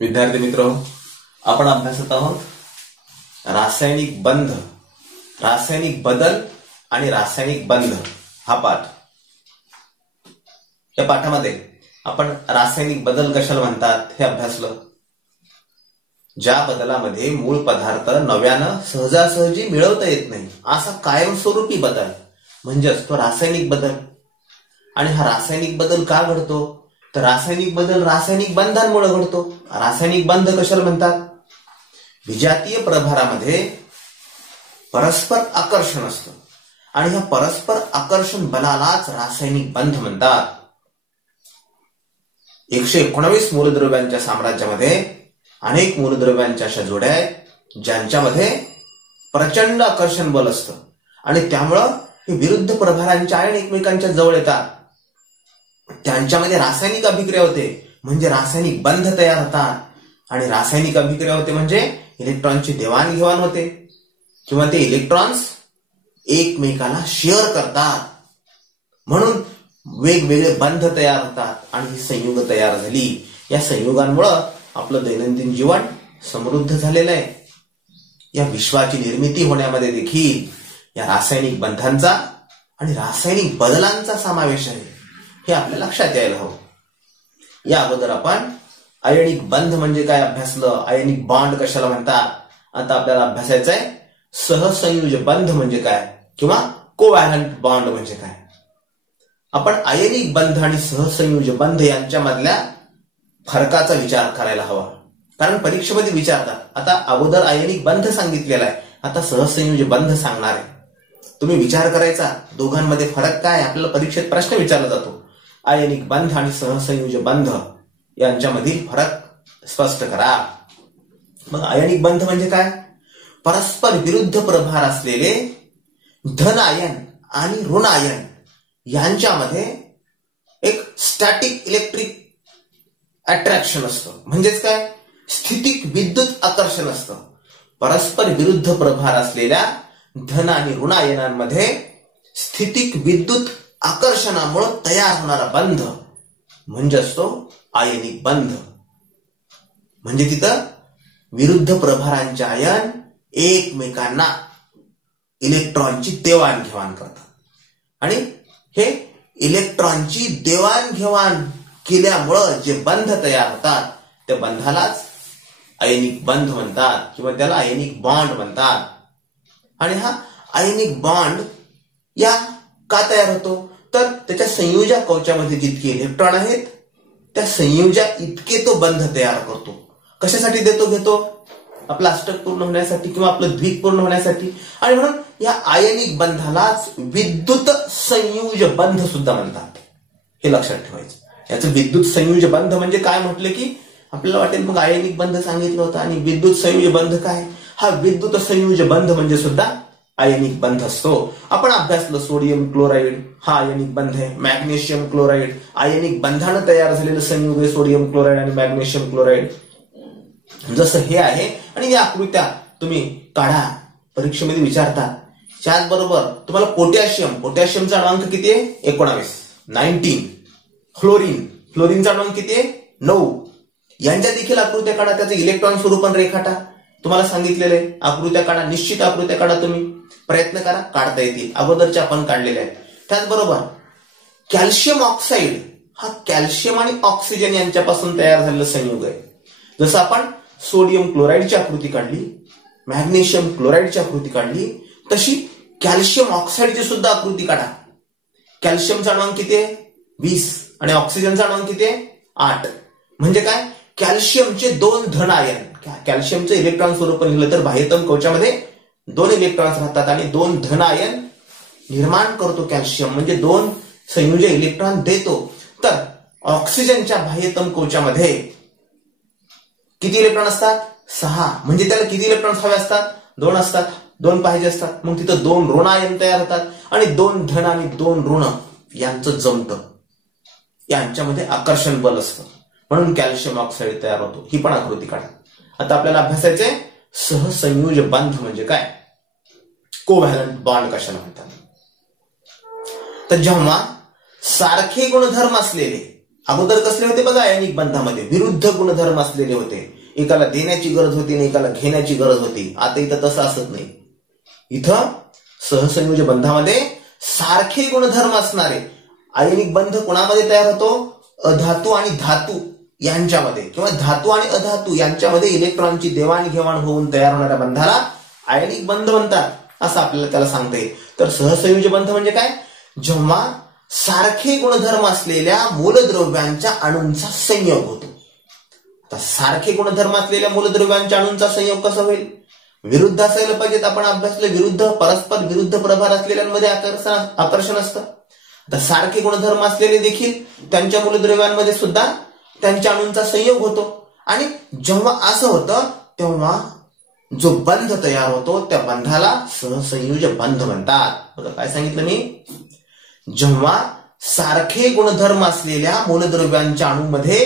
विद्यार्थी मित्र, आपण अभ्यासत आहोत रासायनिक बंध, रासायनिक बदल आणि रासायनिक बंध हा पाठ. या पाठामध्ये आपण रासायनिक बदल कशाला म्हणतात हे अभ्यासलं. ज्या बदलामध्ये मूळ पदार्थ नव्यानं सहजासहजी मिळवता येत नाही असा कायमस्वरूपी बदल म्हणजे असतो रासायनिक बदल. आणि हा रासायनिक बदल का घडतो तर रासायनिक बदल रासायनिक बंधांमुळे घडतो. रासायनिक बंध कशाला म्हणतात? विजातीय प्रभारामध्ये परस्पर आकर्षण असतं आणि ह्या परस्पर आकर्षण बलालाच रासायनिक बंध म्हणतात. 119 मूलद्रव्यांच्या साम्राज्यामध्ये अनेक मूलद्रव्यांच्या अशा जोड्या आहेत ज्यांच्यामध्ये प्रचंड आकर्षण बल असतं आणि त्यामुळं हे विरुद्ध प्रभारांच्या आयन एकमेकांच्या जवळ येतात. त्यांच्यामध्ये रासायनिक अभिक्रिया होते म्हणजे रासायनिक बंध तयार होतात. आणि रासायनिक अभिक्रिया होते म्हणजे इलेक्ट्रॉनची देवाणघेवाण होते किंवा ते इलेक्ट्रॉन्स एकमेकाला शेअर करतात म्हणून वेगवेगळे बंध तयार होतात आणि ही संयुग तयार झाली. या संयुगांमुळं आपलं दैनंदिन जीवन समृद्ध झालेलं आहे. या विश्वाची निर्मिती होण्यामध्ये देखील या रासायनिक बंधांचा आणि रासायनिक बदलांचा समावेश आहे हे आपल्या लक्षात यायला हवं. या अगोदर आपण आयनिक बंध म्हणजे काय अभ्यासलं, आयनिक बॉन्ड कशाला म्हणतात. आता आपल्याला अभ्यासायचं आहे सहसंयुज बंध म्हणजे काय किंवा कोव्हॅलंट बॉन्ड म्हणजे काय. आपण आयनिक बंध आणि सहसंयुज बंध यांच्यामधल्या फरकाचा विचार करायला हवा, कारण परीक्षेमध्ये विचारतात. आता अगोदर आयनिक बंध सांगितलेला आहे, आता सहसंयुज बंध सांगणार आहे. तुम्ही विचार करायचा दोघांमध्ये फरक काय, आपल्याला परीक्षेत प्रश्न विचारला जातो. आयनिक बंध आणि सहसंयुज बंध यांच्यामधील फरक स्पष्ट करा. मग आयनिक बंध म्हणजे काय? परस्पर विरुद्ध प्रभार असलेले धन आयन आणि ऋण आयन यांच्यामध्ये एक स्टॅटिक इलेक्ट्रिक अट्रॅक्शन असतं. म्हणजेच काय? स्थितिक विद्युत आकर्षण असतं. परस्पर विरुद्ध प्रभार असलेल्या धन आणि ऋण आयनांमध्ये स्थितिक विद्युत आकर्षणामुळे तयार होणारा बंध म्हणजे असतो आयनिक बंध. म्हणजे तिथं विरुद्ध प्रभारांचे आयन एकमेकांना इलेक्ट्रॉनची देवाणघेवाण करतात आणि हे इलेक्ट्रॉनची देवाणघेवाण केल्यामुळं जे बंध तयार होतात त्या बंधालाच आयनिक बंध म्हणतात किंवा त्याला आयनिक बॉन्ड म्हणतात. आणि हा आयनिक बॉन्ड या का तयार होतो तर त्याच्या संयोजा कवचामध्ये जितके इलेक्ट्रॉन आहेत त्या संयोजा इतके तो बंध तयार करतो. कशासाठी घेतो? आपलं अष्टक पूर्ण होण्यासाठी किंवा आपलं द्विक पूर्ण होण्यासाठी. आणि म्हणून या आयनिक बंधालाच विद्युत संयुज बंध सुद्धा म्हणतात. हे लक्षात ठेवायचं. याचं विद्युत संयुज बंध म्हणजे काय म्हटलं की आपल्याला वाटेल मग आयनिक बंध सांगितलं होतं आणि विद्युत संयुज बंध काय? हा विद्युत संयुज बंध म्हणजे सुद्धा आयनिक बंध असतो. आपण अभ्यासलं सोडियम क्लोराईड हा आयनिक बंध आहे. मॅग्नेशियम क्लोराईड आयनिक बंधानं तयार झालेलं संयुग आहे सोडियम क्लोराईड आणि मॅग्नेशियम क्लोराईड. जसं हे आहे आणि या आकृत्या तुम्ही काढा, परीक्षेमध्ये विचारतात. त्याचबरोबर तुम्हाला पोटॅशियमचा अणुअंक किती आहे? 19. फ्लोरीनचा अणुअंक किती आहे? 9. यांच्या देखील आकृत्या काढा, त्याचं इलेक्ट्रॉन स्वरूपण रेखाटा. तुम्हाला सांगितलेले आकृत्या काढा, निश्चित आकृत्या काढा. तुम्ही प्रयत्न करा, काढता येतील. अगोदरच्या आपण काढलेल्या आहेत. त्याचबरोबर कॅल्शियम ऑक्साईड हा कॅल्शियम आणि ऑक्सिजन यांच्यापासून तयार झालेलं संयुग आहे. जसं आपण सोडियम क्लोराईडची आकृती काढली, मॅग्नेशियम क्लोराईडची आकृती काढली, तशी कॅल्शियम ऑक्साईडची सुद्धा आकृती काढा. कॅल्शियमचा अणुअंक किती आहे? 20 आणि ऑक्सिजनचा अणुअंक किती आहे? 8. म्हणजे काय? कॅल्शियमचे 2 धन आयन. कॅल्शियमचं इलेक्ट्रॉन स्वरूप लिहिलं तर बाह्यतम कवचामध्ये 2 इलेक्ट्रॉन्स राहतात आणि 2 धन आयन निर्माण करतो कॅल्शियम, म्हणजे 2 संयुज इलेक्ट्रॉन देतो. तर ऑक्सिजनच्या बाह्यतम कवचामध्ये किती इलेक्ट्रॉन असतात? 6. म्हणजे त्याला किती इलेक्ट्रॉन्स हवे असतात? 2 असतात. 2 पाहिजे असतात. मग तिथं 2 ऋण आयन तयार होतात आणि 2 धन आणि 2 ऋण यांचं जमतं. यांच्यामध्ये आकर्षण बल असतं म्हणून कॅल्शियम ऑक्साईड तयार होतो. ही पण आकृती काढा. आता आपल्याला अभ्यासायचे सहसंयुज बंध म्हणजे काय, कोव्हॅलंट बॉन्ड कशाला म्हणतात. तर जेव्हा सारखे गुणधर्म असलेले अगोदर कसले होते बघा, आयनिक बंधामध्ये विरुद्ध गुणधर्म असलेले होते. एकाला देण्याची गरज होती आणि एकाला घेण्याची गरज होती. आता इथं तसं असत नाही. इथं सहसंयोजी बंधामध्ये सारखे गुणधर्म असणारे आयनिक बंध कोणामध्ये तयार होतो? अधातू आणि धातू यांच्यामध्ये, किंवा धातू आणि अधातू यांच्यामध्ये इलेक्ट्रॉनची देवाणघेवाण होऊन तयार होणाऱ्या बंधाला आयनिक बंध म्हणतात, असं आपल्याला त्याला सांगता येईल. तर सहसंयोजी बंध म्हणजे काय? जेव्हा सारखे गुणधर्म असलेल्या मूलद्रव्यांच्या अणूंचा संयोग होतो. आता सारखे गुणधर्म असलेल्या मूलद्रव्यांच्या अणूंचा संयोग कसा होईल? विरुद्ध असायला पाहिजेत. आपण अभ्यासलं विरुद्ध, परस्पर विरुद्ध प्रभार असलेल्यांमध्ये आकर्षण असतं. आता सारखे गुणधर्म असलेले देखील त्यांच्या मूलद्रव्यांमध्ये सुद्धा त्यांच्या अणूंचा संयोग होतो. आणि जेव्हा असं होतं तेव्हा जो बंध तयार होतो त्या बंधाला सहसंयोजी बंध म्हणतात. बघा काय सांगितलं मी? जेव्हा सारखे गुणधर्म असलेल्या मूलद्रव्यांच्या अणूमध्ये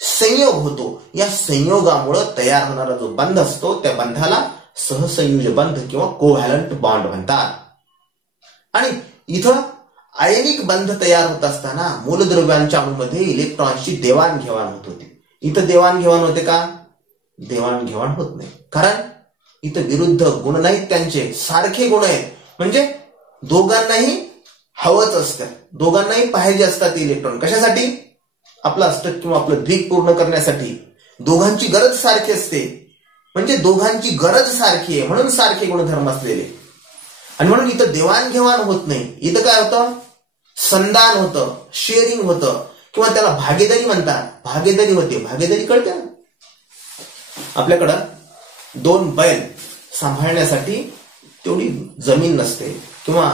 संयोग होतो, या संयोगामुळे तयार होणारा जो बंध असतो त्या बंधाला सहसंयोजी बंध किंवा कोव्हॅलंट बॉन्ड म्हणतात. आणि इथं आयनिक बंध तयार होत असताना मूलद्रव्यांच्या अणूमध्ये इलेक्ट्रॉनची देवाणघेवाण होत होती. इथं देवाणघेवाण होते का? देवाणघेवाण होत नाही, कारण इथं विरुद्ध गुण नाहीत, त्यांचे सारखे गुण आहेत. म्हणजे दोघांनाही हवंच असतं, दोघांनाही पाहिजे असतात इलेक्ट्रॉन. कशासाठी? आपलं अष्टक किंवा आपलं द्विक पूर्ण करण्यासाठी. दोघांची गरज सारखी असते, म्हणजे दोघांची गरज सारखी आहे म्हणून सारखे गुणधर्म असलेले. आणि म्हणून इथं देवाणघेवाण होत नाही. इथं काय होतं? संधान होतं, शेअरिंग होतं, किंवा त्याला भागीदारी म्हणतात. भागीदारी होते. भागीदारी कळते ना? आपल्याकडं दोन बैल सांभाळण्यासाठी तेवढी जमीन नसते, किंवा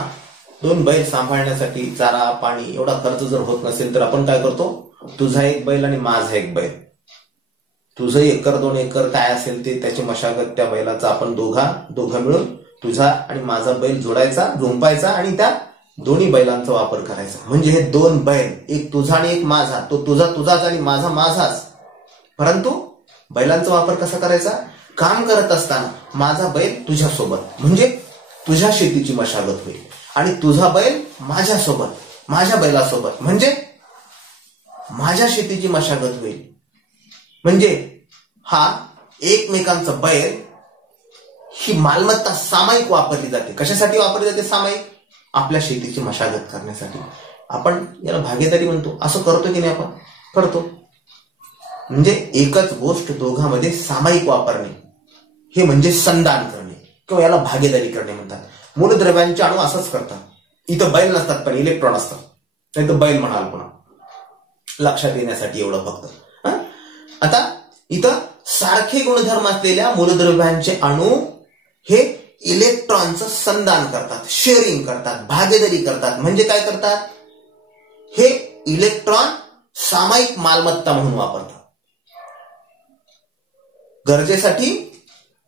दोन बैल सांभाळण्यासाठी चारा पाणी एवढा खर्च जर होत नसेल तर आपण काय करतो? तुझा एक बैल आणि माझा एक बैल, तुझं 1 एकर 2 एकर काय असेल ते त्याची मशागत त्या बैलाचा आपण दोघं मिळून तुझा आणि माझा बैल जोडायचा, झोंपायचा आणि त्या दोन्ही बैलांचा वापर करायचा. म्हणजे हे दोन बैल, एक तुझा आणि एक माझा, तो तुझाच आणि माझा माझाच. परंतु बैलांचा वापर कसा करायचा? काम करत असताना माझा बैल तुझ्यासोबत, म्हणजे तुझ्या शेतीची मशागत होईल, आणि तुझा बैल माझ्यासोबत, माझ्या बैलासोबत, म्हणजे माझ्या शेतीची मशागत होईल. म्हणजे हा एकमेकांचा बैल ही मालमत्ता सामायिक वापरली जाते. कशासाठी वापरली जाते सामायिक? आपल्या शेतीची मशागत करण्यासाठी. आपण याला भागीदारी म्हणतो. असं करतो की नाही आपण? करतो. म्हणजे एकच गोष्ट दोघांमध्ये सामायिक वापरणे, हे म्हणजे संधान करणे, किंवा याला भागीदारी करणे म्हणतात. मूलद्रव्यांचे अणू असंच करतात. इथं बैल नसतात पण इलेक्ट्रॉन असतात. नाही तर बैल म्हणाल पुन्हा, लक्षात येण्यासाठी एवढं फक्त. आता इथं सारखे गुणधर्म असलेल्या मूलद्रव्यांचे अणू हे इलेक्ट्रॉनचं संधान करतात, शेअरिंग करतात, भागीदारी करतात. म्हणजे काय करतात? हे इलेक्ट्रॉन सामायिक मालमत्ता म्हणून वापरतात. गरजेसाठी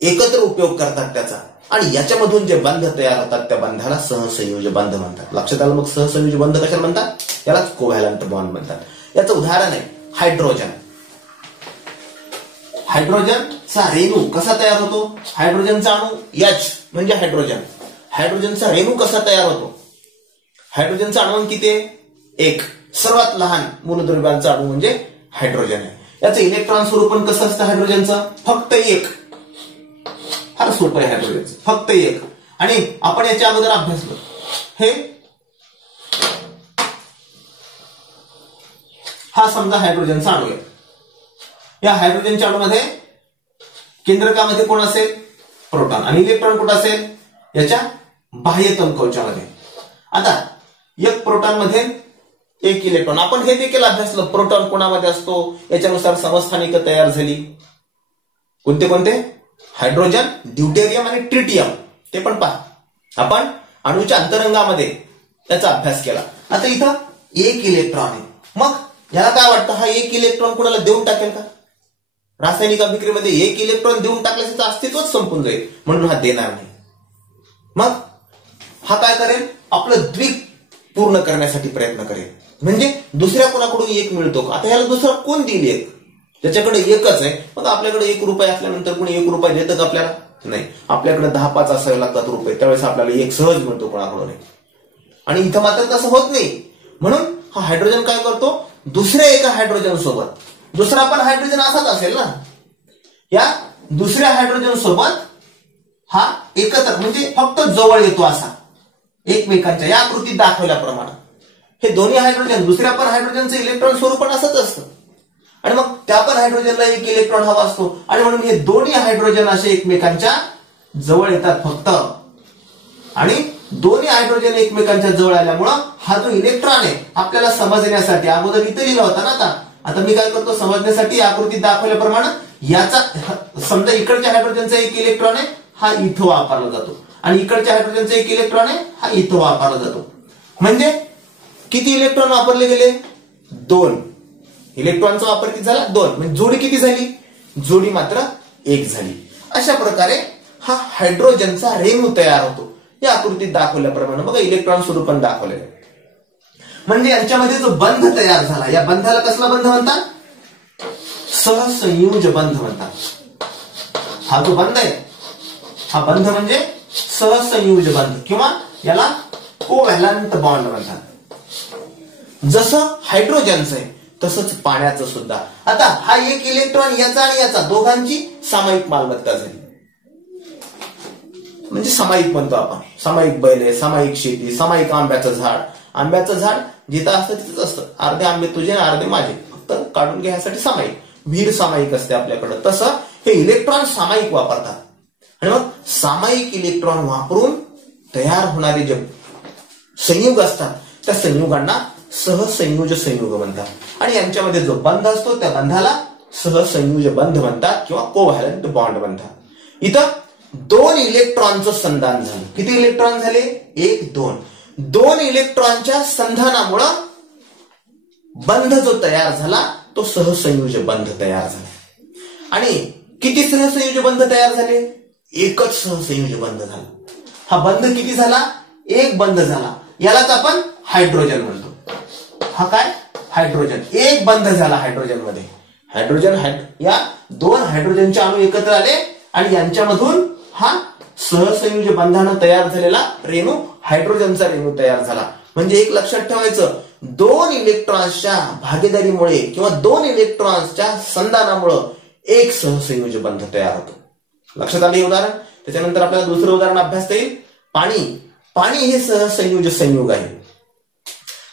एकत्र उपयोग करतात त्याचा, आणि याच्यामधून जे बंध तयार होतात त्या बंधाला सहसंयोजी बंध म्हणतात. लक्षात आलं? मग सहसंयोजी बंध कशाला म्हणतात? यालाच कोव्हॅलंट बॉन्ड म्हणतात. याचं उदाहरण आहे हायड्रोजन. हायड्रोजनचा रेणू कसा तयार होतो? हायड्रोजनचा अणू H म्हणजे हायड्रोजन. हायड्रोजनचा रेणू कसा तयार होतो? हायड्रोजनचा अणू किती आहे? 1. सर्वात लहान मूलद्रव्यांचा अणू म्हणजे हायड्रोजन आहे. याचं इलेक्ट्रॉन स्वरूपण कसं असतं हायड्रोजनचं? फक्त 1. फार सोपं आहे हायड्रोजनचं, फक्त 1. आणि आपण याच्या अगोदर अभ्यासलो. हे हा समजा हायड्रोजनचा अणू आहे. या हायड्रोजनच्या अणूमध्ये केंद्रकामध्ये कोण असेल? प्रोटॉन. आणि इलेक्ट्रॉन कुठं असेल? याच्या बाह्यतम कवचामध्ये. आता एक प्रोटॉन मध्ये 1 इलेक्ट्रॉन. आपण हे देखील अभ्यासलं, प्रोटॉन कोणामध्ये असतो, याच्यानुसार समस्थानिक तयार झाली. कोणते कोणते? हायड्रोजन, ड्यूटेरियम आणि ट्रिटियम. ते पण पहा. आपण अणूच्या अंतरंगामध्ये याचा अभ्यास केला. आता इथं 1 इलेक्ट्रॉन आहे. मग याला काय वाटतं? हा 1 इलेक्ट्रॉन कोणाला देऊन टाकेल का? रासायनिक अभिक्रियेमध्ये 1 इलेक्ट्रॉन देऊन टाकल्याचं अस्तित्वच संपून जाईल, म्हणून हा देणार नाही. मग हा काय करेल? आपलं द्विक पूर्ण करण्यासाठी प्रयत्न करेल. म्हणजे दुसऱ्या कोणाकडून 1 मिळतो का? आता याला दुसरा कोण देईल 1? ज्याच्याकडे 1च आहे. मग आपल्याकडे 1 रुपये असल्यानंतर कोणी 1 रुपये देतं का आपल्याला? नाही. आपल्याकडे 10-5 असावे लागतात रुपये, त्यावेळेस आपल्याला 1 सहज मिळतो कोणाकडून. आणि इथं मात्र तसं होत नाही. म्हणून हा हायड्रोजन काय करतो, दुसऱ्या एका हायड्रोजन सोबत, दुसरा पण हायड्रोजन असाच असेल ना, या दुसऱ्या हायड्रोजन सोबत हा एकत्र म्हणजे फक्त जवळ येतो असा एकमेकांच्या, या आकृतीत दाखवल्याप्रमाणे हे दोन्ही हायड्रोजन, दुसऱ्या पण हायड्रोजनचं इलेक्ट्रॉन स्वरूप असंच असतं आणि मग त्या पण हायड्रोजनला एक इलेक्ट्रॉन हवा असतो आणि म्हणून हे दोन्ही हायड्रोजन असे एकमेकांच्या जवळ येतात फक्त, आणि दोन्ही हायड्रोजन एकमेकांच्या जवळ आल्यामुळं हा जो इलेक्ट्रॉन आहे आपल्याला समजण्यासाठी, अगोदर इथे लिहिला होता ना, आता मी काय करतो समजण्यासाठी आकृतीत दाखवल्याप्रमाणे याचा, समजा इकडच्या हायड्रोजनचा एक इलेक्ट्रॉन आहे हा इथं वापरला जातो आणि इकडच्या हायड्रोजनचा एक इलेक्ट्रॉन आहे हा इथं वापरला जातो. म्हणजे किती इलेक्ट्रॉन वापरले गेले, 2. इलेक्ट्रॉनचा वापर किती झाला, 2. म्हणजे जोडी किती झाली, जोडी मात्र 1 झाली. अशा प्रकारे हा हायड्रोजनचा रेणू तयार होतो या आकृतीत दाखवल्याप्रमाणे. बघा इलेक्ट्रॉन स्वरूपात दाखवलेलं. म्हणजे यांच्यामध्ये जो बंध तयार झाला, या बंधाला कसला बंध म्हणतात, सहसंयोज बंध म्हणतात. हा जो बंध आहे हा बंध म्हणजे सहसंयोज बंध किंवा याला कोव्हॅलंट बॉन्ड म्हणतात. जसं हायड्रोजनचं आहे तसंच पाण्याचं सुद्धा. आता हा एक इलेक्ट्रॉन याचा आणि याचा दोघांची सामायिक मालमत्ता झाली, म्हणजे सामायिक म्हणतो आपण, सामायिक बैल आहे, सामायिक शेती, सामायिक आंब्याचं झाड. आंब्याचं झाड जिथं असतं तिथंच असतं, अर्धे आंबे तुझे अर्धे माझे, फक्त काढून घ्यायसाठी सामायिक, विहीर सामायिक असते आपल्याकडे. तसं हे इलेक्ट्रॉन सामायिक वापरतात आणि मग सामायिक इलेक्ट्रॉन वापरून तयार होणारे जे संयुग असतात त्या संयुगांना सहसंयोज संयुग म्हणतात आणि यांच्यामध्ये जो बंध असतो त्या बंधाला सहसंयोज बंध म्हणतात किंवा कोव्हॅलंट बॉन्ड म्हणतात. इथं 2 इलेक्ट्रॉनचं संधान झालं. किती इलेक्ट्रॉन झाले, 1, 2. 2 इलेक्ट्रॉनच्या संधानामुळं बंध जो तयार झाला तो सहसंयोज बंध तयार झाला. आणि किती सहसंयोज बंध तयार झाले, एकच सहसंयोज बंध झाला. हा बंध किती झाला, एक बंध झाला. यालाच आपण हायड्रोजन म्हणतो. हा काय, हायड्रोजन, एक बंध झाला हायड्रोजन मध्ये. हायड्रोजन या 2 हायड्रोजनचे अणू एकत्र आले आणि यांच्यामधून हा सहसंयोज बंधानं तयार झालेला रेणू हायड्रोजनचा रेणू तयार झाला. म्हणजे एक लक्षात ठेवायचं, 2 इलेक्ट्रॉन्सच्या भागीदारीमुळे किंवा 2 इलेक्ट्रॉन्सच्या संधानामुळे एक सहसंयोज बंध तयार होतो. लक्षात आले उदाहरण. त्याच्यानंतर आपल्याला दुसरं उदाहरण अभ्यासता येईल, पाणी. पाणी हे सहसंयोज संयुग आहे.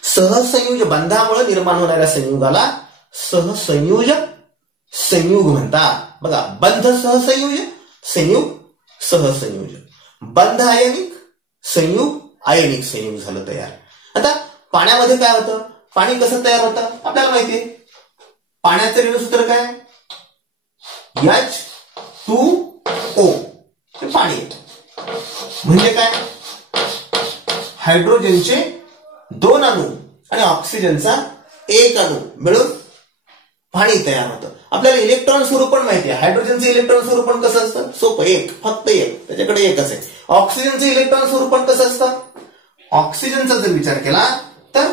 सहसंयोज बंधामुळे निर्माण होणाऱ्या संयुगाला सहसंयोज संयुग म्हणतात. बघा, बंध सहसंयोज, संयुग सहसंयोज. बंध आयनिक, संयुग आयनिक संयुग झालं तयार. आता पाण्यामध्ये काय होतं, पाणी कसं तयार होतं आपल्याला माहितीये. पाण्याचं रेणूसूत्र काय, H2O, हे पाणी येतं. म्हणजे काय, हायड्रोजनचे 2 अणू आणि ऑक्सिजनचा 1 अणू मिळून पाणी तयार होतं. आपल्याला इलेक्ट्रॉन स्वरूप पण माहिती आहे. हायड्रोजनचं इलेक्ट्रॉन स्वरूप पण कसं असतं, सोपं, 1, फक्त 1, त्याच्याकडे 1च आहे. ऑक्सिजनचं इलेक्ट्रॉन स्वरूप पण कसं असतं, ऑक्सिजनचा जर विचार केला तर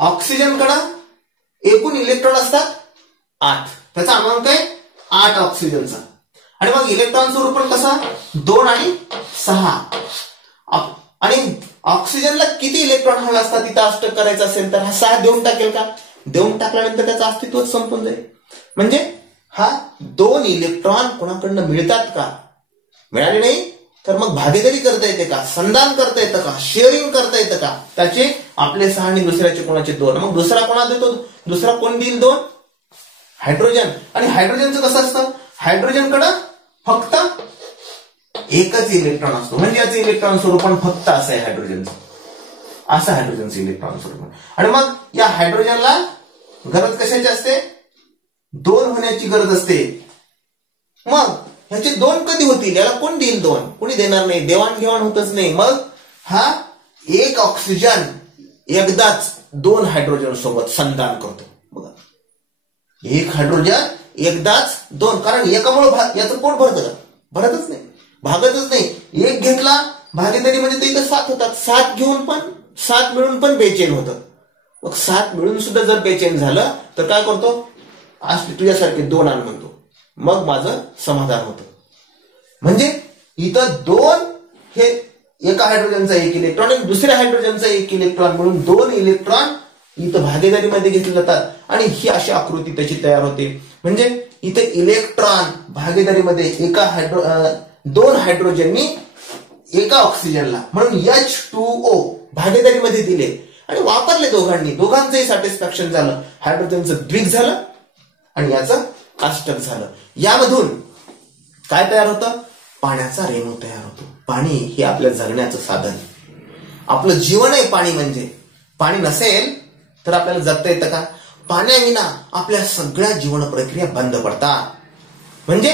ऑक्सिजनकडे एकूण इलेक्ट्रॉन असतात 8, त्याचा क्रमांक आहे 8 ऑक्सिजनचा. आणि मग इलेक्ट्रॉन स्वरूप पण कसा, 2 आणि 6. आणि ऑक्सिजनला किती इलेक्ट्रॉन हवे असतात तिथं अष्टक करायचं असेल तर हा 6 देऊन टाकेल का, देऊन टाकल्यानंतर त्याचं अस्तित्वच संपून जाईल. म्हणजे हा 2 इलेक्ट्रॉन कोणाकडनं मिळतात का, मिळाले नाही तर मग भागीदारी करता येते का, संधान करता येतं का, शेअरिंग करता येतं का, त्याचे आपले 6 आणि दुसऱ्याचे कोणाचे 2. मग दुसरा कोणा देतो, दुसरा कोण देईल 2, हायड्रोजन. आणि हायड्रोजनचं कसं असतं, हायड्रोजनकडं फक्त एकच इलेक्ट्रॉन असतो. म्हणजे याचं इलेक्ट्रॉन स्वरूप पण फक्त असं आहे हायड्रोजनचं, असं हायड्रोजनचं इलेक्ट्रॉन स्वरूप. आणि मग या हायड्रोजनला गरज कशाची असते, 2 होण्याची गरज असते. मग ह्याचे 2 कधी होतील, याला कोण देईल 2, कोणी देणार नाही, देवाणघेवाण होतच नाही. मग हा 1 ऑक्सिजन एकदाच 2 हायड्रोजन सोबत संधान करतो. बघा, 1 हायड्रोजन एकदाच 2, कारण एकामुळे याचं पोट भरतं का, भरतच नाही, भागतच नाही. 1 घेतला भागीदारी म्हणजे ते इथं 7 होतात, 7 घेऊन पण 7 मिळून पण बेचैन होतं. मग 7 मिळून सुद्धा जर बेचैन झालं तर काय करतो, आज तुझ्यासारखे 2 आण म्हणतो, मग माझं समाधान होतं. म्हणजे इथं 2 हे एका हायड्रोजनचा एक इलेक्ट्रॉन आणि दुसऱ्या हायड्रोजनचा एक इलेक्ट्रॉन म्हणून 2 इलेक्ट्रॉन इथं भागीदारीमध्ये घेतले जातात आणि ही अशी आकृती त्याची तयार होते. म्हणजे इथे इलेक्ट्रॉन भागीदारीमध्ये 2 हायड्रोजननी एका ऑक्सिजनला म्हणून H2O भागीदारीमध्ये दिले आणि वापरले दोघांचंही सॅटिस्फॅक्शन झालं. हायड्रोजनचं द्विक झालं आणि याचं अष्टक झालं. यामधून काय तयार होतं? पाण्याचा रेणू तयार होतो. पाणी हे आपल्या जगण्याचं साधन, आपलं जीवन आहे पाणी. म्हणजे पाणी नसेल तर आपल्याला जगता येतं का? पाण्याविना आपल्या सगळ्या जीवन प्रक्रिया बंद पडतात. म्हणजे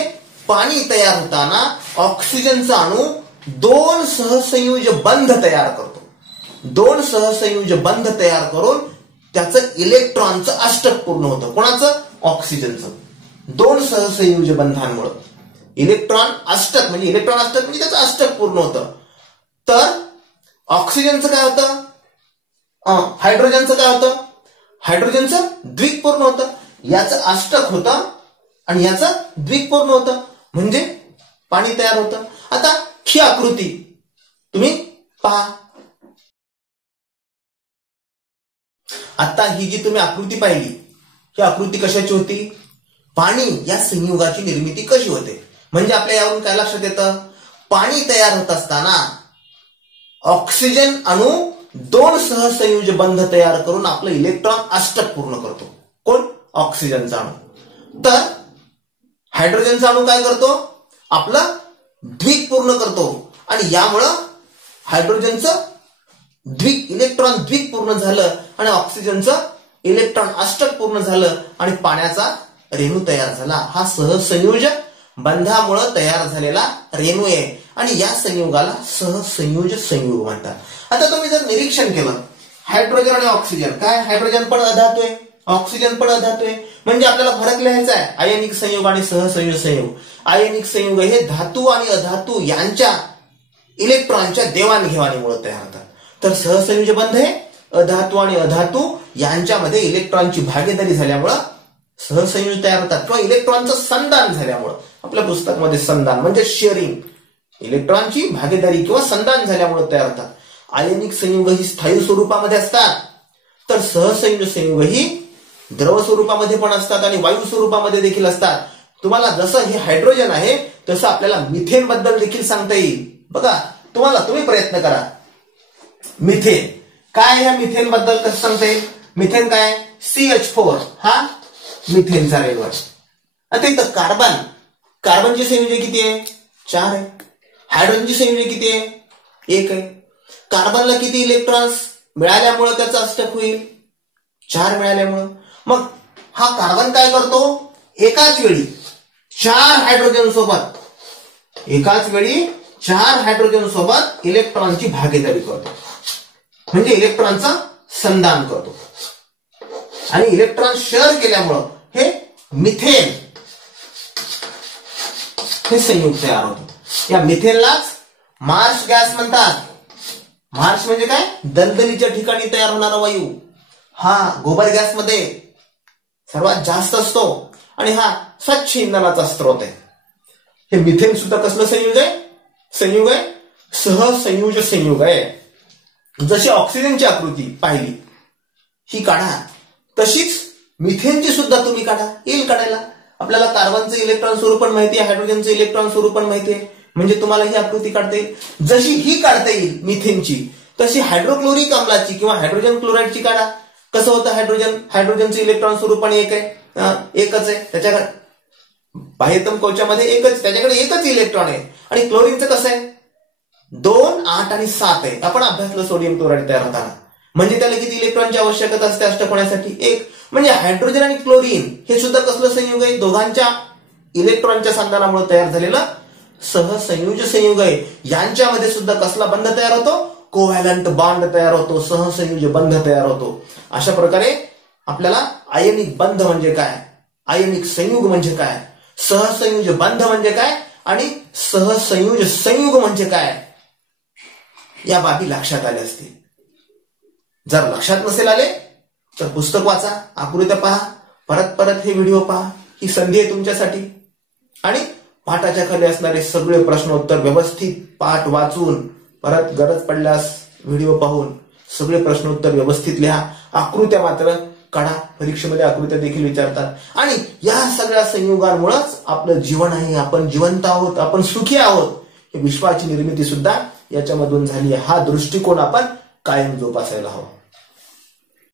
पाणी तयार होताना ऑक्सिजनचा अणू 2 सहसंयुज बंध तयार करतो. 2 सहसंयुज बंध तयार करून त्याचं इलेक्ट्रॉनचं अष्टक पूर्ण होतं. कोणाचं? ऑक्सिजनचं. 2 सहसंयुज बंधांमुळे इलेक्ट्रॉन अष्टक म्हणजे त्याचं अष्टक पूर्ण होतं. तर ऑक्सिजनचं काय होतं? हायड्रोजनचं काय होतं? हायड्रोजनचं द्विक पूर्ण होतं. याचं अष्टक होतं आणि याचं द्विक पूर्ण होतं म्हणजे पाणी तयार होतं. आता ही आकृती तुम्ही पहा. आता ही जी तुम्ही आकृती पाहिली ही आकृती कशाची होती? पाणी या संयुगाची निर्मिती कशी होते. म्हणजे आपल्या यावरून काय लक्षात येतं? पाणी तयार होत असताना ऑक्सिजन अणू 2 सहसंयुज बंध तयार करून आपलं इलेक्ट्रॉन अष्टक पूर्ण करतो. कोण? ऑक्सिजनचा अणू. तर हायड्रोजनचा अणू काय करतो? आपलं द्विक पूर्ण करतो आणि यामुळं हायड्रोजनचं इलेक्ट्रॉन द्विक पूर्ण झालं आणि ऑक्सिजनचं इलेक्ट्रॉन अष्टक पूर्ण झालं आणि पाण्याचा रेणू तयार झाला. हा सहसंयुज बंधामुळे तयार झालेला रेणू आहे आणि या संयुगाला सहसंयुज संयुग म्हणतात. आता तुम्ही जर निरीक्षण केलं हायड्रोजन आणि ऑक्सिजन, काय हायड्रोजन पण अधातू आहे, ऑक्सिजन पण अधातू आहे. म्हणजे आपल्याला फरक लिहायचा आहे आयनिक संयुग आणि सहसंयुज संयुग. आयनिक संयुग हे धातू आणि अधातू यांच्या इलेक्ट्रॉनच्या देवाणघेवाणीमुळे तयार होतात. तर सहसंयुज बंध हे अधातू आणि अधातू यांच्यामध्ये इलेक्ट्रॉनची भागीदारी झाल्यामुळं सहसंयुज तयार होतात किंवा इलेक्ट्रॉनचं संधान झाल्यामुळं. आपल्या पुस्तकामध्ये संधान म्हणजे शेअरिंग, इलेक्ट्रॉनची भागीदारी किंवा संधान झाल्यामुळे तयार होतात. आयनिक संयुग ही स्थायी स्वरूपामध्ये असतात तर सहसंयुज संयुग ही द्रव स्वरूपामध्ये पण असतात आणि वायू स्वरूपामध्ये देखील असतात. तुम्हाला जसं हे हायड्रोजन आहे तसं आपल्याला मिथेन बद्दल देखील सांगता येईल. बघा तुम्ही प्रयत्न करा. मिथेन काय? ह्या मिथेन बद्दल कसं सांगता येईल? मिथेन काय? CH4 हा मिथेनचा रेणू आहे. आता इथं कार्बनची संयुजे किती आहे? 4 आहे. हायड्रोजनची संयुजे किती आहे? 1 आहे. कार्बनला किती इलेक्ट्रॉन्स मिळाल्यामुळे त्याचं अष्टक होईल? 4 मिळाल्यामुळं. मग हा कार्बन काय करतो? एकाच वेळी 4 हायड्रोजन सोबत इलेक्ट्रॉनची भागीदारी करतो म्हणजे इलेक्ट्रॉनचा संधान करतो आणि इलेक्ट्रॉन शेअर केल्यामुळं हे मिथेन हे संयुग तयार होतो. या मिथेनलाच मार्श गॅस म्हणतात. मार्श म्हणजे काय? दलदलीच्या ठिकाणी तयार होणारा वायू. हा गोबर गॅस मध्ये सर्वात जास्त असतो आणि हा स्वच्छ इंधनाचा स्रोत आहे. हे मिथेन सुद्धा कसलं संयुग आहे? सहसंयुज संयुग आहे. जशी ऑक्सिजनची आकृती पाहिली ही काढा तशीच मिथेनची सुद्धा तुम्ही काढा. येईल काढायला. आपल्याला कार्बनचं इलेक्ट्रॉन स्वरूप पण माहिती आहे, हायड्रोजनचं इलेक्ट्रॉन स्वरूप पण माहिती आहे. म्हणजे तुम्हाला ही आकृती काढता येईल. जशी ही काढता येईल मिथेनची तशी हायड्रोक्लोरिक अम्लाची किंवा हायड्रोजन क्लोराईडची काढा. कसं होतं? हायड्रोजनचं इलेक्ट्रॉन स्वरूप पण एकच आहे. त्याच्याकडे बाह्यतम कवचामध्ये त्याच्याकडे एकच इलेक्ट्रॉन आहे. आणि क्लोरीनचं कसं आहे? 2, 8 आणि 7 आहे. आपण अभ्यासलं सोडियम क्लोराईड तयार होताना. म्हणजे त्याला किती इलेक्ट्रॉनची आवश्यकता असते अष्टक होण्यासाठी? 1. म्हणजे हायड्रोजन आणि क्लोरीन हे सुद्धा कसलं संयुग आहे? दोघांच्या इलेक्ट्रॉनच्या संधानामुळे तयार झालेलं सहसंयुज संयुग आहे. यांच्यामध्ये सुद्धा कसला बंध तयार होतो? कोव्हॅलंट बॉन्ड तयार होतो, सहसंयुज बंध तयार होतो. अशा प्रकारे आपल्याला आयनिक बंध म्हणजे काय, आयनिक संयुग म्हणजे काय, सहसंयुज बंध म्हणजे काय आणि सहसंयुज संयुग म्हणजे काय या बाबी लक्षात आल्या असतील. जर लक्षात नसेल आले तर पुस्तक वाचा, आकृत्या पहा, परत हे व्हिडिओ पहा. ही संधी आहे तुमच्यासाठी. आणि पाठाच्या खाली असणारे सगळे प्रश्नोत्तर व्यवस्थित पाठ वाचून परत गरज पडल्यास व्हिडिओ पाहून सगळे प्रश्नोत्तर व्यवस्थित लिहा. आकृत्या मात्र काढा. परीक्षेमध्ये आकृत्या देखील विचारतात आणि या सगळ्या संयोगांमुळेच आपलं जीवन आहे, आपण जिवंत आहोत, आपण सुखी आहोत, हे विश्वाची निर्मिती सुद्धा याच्यामधून झाली आहे. हा दृष्टिकोन आपण कायम जोपासायला हवा.